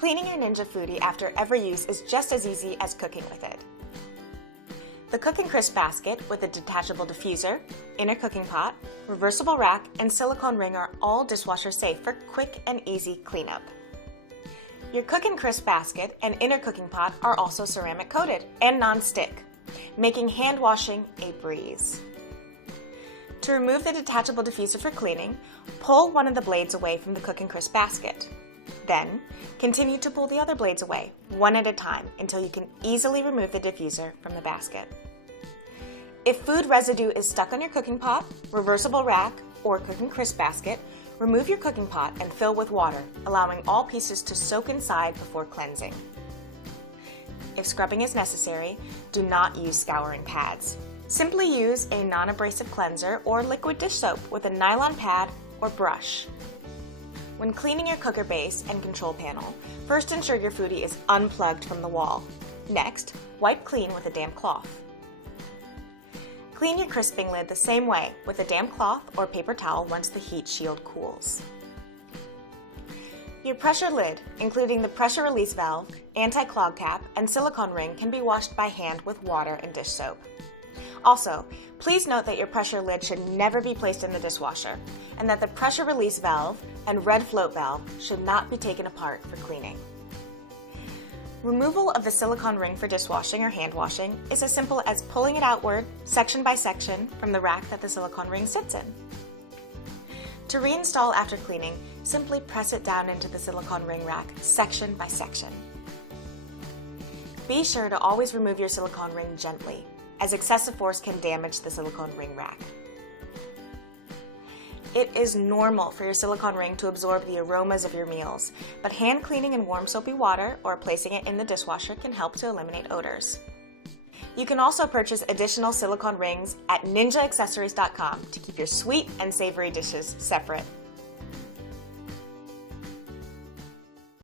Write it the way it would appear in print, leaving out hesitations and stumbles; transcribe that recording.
Cleaning your Ninja Foodi after every use is just as easy as cooking with it. The Cook and Crisp basket with a detachable diffuser, inner cooking pot, reversible rack, and silicone ring are all dishwasher safe for quick and easy cleanup. Your Cook and Crisp basket and inner cooking pot are also ceramic coated and non-stick, making hand washing a breeze. To remove the detachable diffuser for cleaning, pull one of the blades away from the Cook and Crisp basket. Then, continue to pull the other blades away, one at a time, until you can easily remove the diffuser from the basket. If food residue is stuck on your cooking pot, reversible rack, or Cook and Crisp basket, remove your cooking pot and fill with water, allowing all pieces to soak inside before cleansing. If scrubbing is necessary, do not use scouring pads. Simply use a non-abrasive cleanser or liquid dish soap with a nylon pad or brush. When cleaning your cooker base and control panel, first ensure your Foodi is unplugged from the wall. Next, wipe clean with a damp cloth. Clean your crisping lid the same way with a damp cloth or paper towel once the heat shield cools. Your pressure lid, including the pressure release valve, anti-clog cap, and silicone ring, can be washed by hand with water and dish soap. Also, please note that your pressure lid should never be placed in the dishwasher, and that the pressure release valve and red float valve should not be taken apart for cleaning. Removal of the silicone ring for dishwashing or hand washing is as simple as pulling it outward, section by section, from the rack that the silicone ring sits in. To reinstall after cleaning, simply press it down into the silicone ring rack, section by section. Be sure to always remove your silicone ring gently, as excessive force can damage the silicone ring rack. It is normal for your silicone ring to absorb the aromas of your meals, but hand cleaning in warm soapy water or placing it in the dishwasher can help to eliminate odors. You can also purchase additional silicone rings at ninjaaccessories.com to keep your sweet and savory dishes separate.